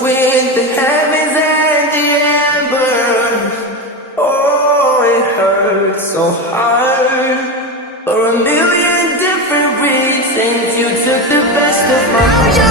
between the heavens and the embers. Oh, it hurts so hard. For a million different reasons, you took the best of my heart.